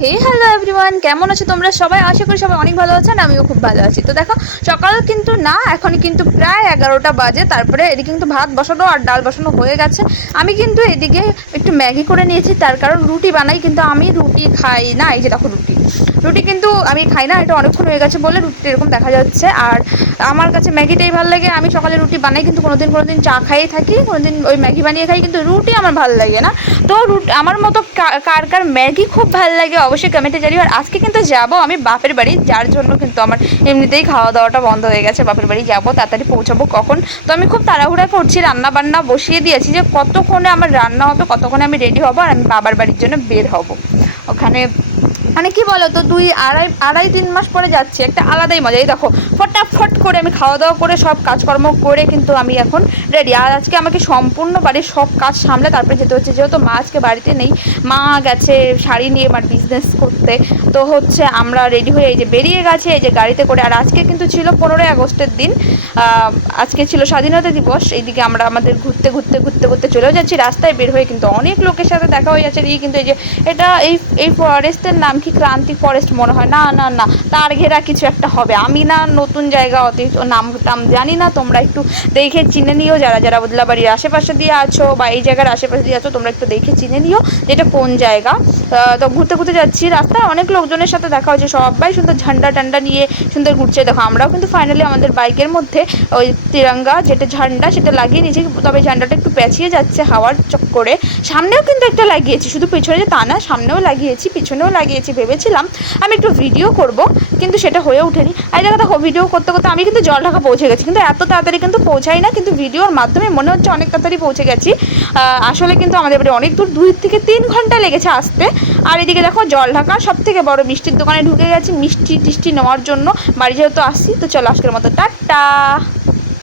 Hello everyone, কেমন আছো তোমরা সবাই? আশা করি সবাই অনেক ভালো আছেন, আমিও খুব ভালো আছি। তো দেখো, সকাল কিন্তু না, এখন কিন্তু প্রায় 11টা বাজে। তারপরে এদিকে কিন্তু ভাত বসানো আর ডাল বসানো হয়ে গেছে। আমি কিন্তু এদিকে একটু ম্যাগি করে নিয়েছি, তার কারণ রুটি বানাই, কিন্তু আমি রুটি খাই না। এই যে দেখো, রুটি কিন্তু আমি খাই না, এটা অনেকক্ষণ হয়ে গেছে বলে রুটি এরকম দেখা যাচ্ছে। আর আমার কাছে ম্যাগিটাই ভালো লাগে। আমি সকালে রুটি বানাই, কিন্তু কোনোদিন চা খাইয়ে থাকি, কোনোদিন ওই ম্যাগি বানিয়ে খাই, কিন্তু রুটি আমার ভালো লাগে না। তো আমার মতো কার কার ম্যাগি খুব ভালো লাগে অবশ্যই কমেন্টে জানিও। আর আজকে কিন্তু যাব আমি বাপের বাড়ি, যার জন্য কিন্তু আমার এমনিতেই খাওয়া দাওয়াটা বন্ধ হয়ে গেছে। বাপের বাড়ি যাব, তাড়াতাড়ি পৌঁছাবো কখন। তো আমি খুব তাড়াহুড়া করছি, রান্না বান্না বসিয়ে দিয়েছি যে কতক্ষণে আমার রান্না হবে, কতক্ষণে আমি রেডি হব আর আমি বাবার বাড়ির জন্য বের হব। ওখানে মানে কি বলো তো, 2-3 মাস পরে যাচ্ছি, একটা আলাদাই মজা। এই দেখো, ফটাফট করে আমি খাওয়া দাওয়া করে সব কাজকর্ম করে কিন্তু আমি এখন রেডি। আর আজকে আমাকে সম্পূর্ণ বাড়ির সব কাজ সামলে তারপরে যেতে হচ্ছে, যেহেতু মা আজকে বাড়িতে নেই। মা গেছে শাড়ি নিয়ে আমার বিজনেস করতে। তো হচ্ছে আমরা রেডি হয়ে এই যে বেরিয়ে গেছে, এই যে গাড়িতে করে। আর আজকে কিন্তু ছিল 15ই আগস্টের দিন, আজকে ছিল স্বাধীনতা দিবস। এইদিকে আমরা আমাদের ঘুরতে ঘুরতে ঘুরতে ঘুরতে চলেও যাচ্ছি। রাস্তায় বের হয়ে কিন্তু অনেক লোকের সাথে দেখা হয়ে যাচ্ছে। কিন্তু এই যে এটা এই ফরেস্টের নাম কি, ক্রান্তি ফরেস্ট মনে হয়, না না না, তার ঘেরা কিছু একটা হবে। আমি না নতুন জায়গা অত নাম জানি না, তোমরা একটু দেখে চিনে নিও। যারা যারা বদলাবাড়ির আশেপাশে দিয়ে আছো বা এই জায়গার আশেপাশে দিয়ে আছো, তোমরা একটু দেখে চিনে নিও যে এটা কোন জায়গা। তো ঘুরতে ঘুরতে যাচ্ছি, রাস্তায় অনেক লোকজনের সাথে দেখা হচ্ছে, সবাই সুন্দর ঝান্ডা টান্ডা নিয়ে সুন্দর ঘুরছে। দেখো, আমরাও কিন্তু ফাইনালি আমাদের বাইকের মধ্যে ওই তিরঙ্গা যেটা ঝান্ডা সেটা লাগিয়ে নিয়েছি। তবে ঝান্ডাটা একটু পেঁচিয়ে যাচ্ছে হাওয়ার চক্করে। সামনেও কিন্তু একটা লাগিয়েছি, শুধু পেছনে যে তা না, সামনেও লাগিয়েছি পিছনেও লাগিয়েছি। ভেবেছিলাম আমি একটু ভিডিও করব, কিন্তু সেটা হয়ে ওঠেনি। এই জায়গা দেখো, ভিডিও করতে করতে আমি কিন্তু জলঢাকা পৌঁছে গেছি, কিন্তু এত তাড়াতাড়ি কিন্তু পৌঁছাই না, কিন্তু ভিডিওর মাধ্যমে মনে হচ্ছে অনেক তাড়াতাড়ি পৌঁছে গেছি। আসলে কিন্তু আমাদের বাড়ি অনেক দূর, 2 থেকে 3 ঘন্টা লেগেছে আসতে। আর এদিকে দেখো, জলঢাকা সব থেকে বড় মিষ্টির দোকানে ঢুকে গেছি মিষ্টি টিষ্টি নেওয়ার জন্য। বাড়ি যেহেতু আসছি, তো চলো আজকের মতো টাটা।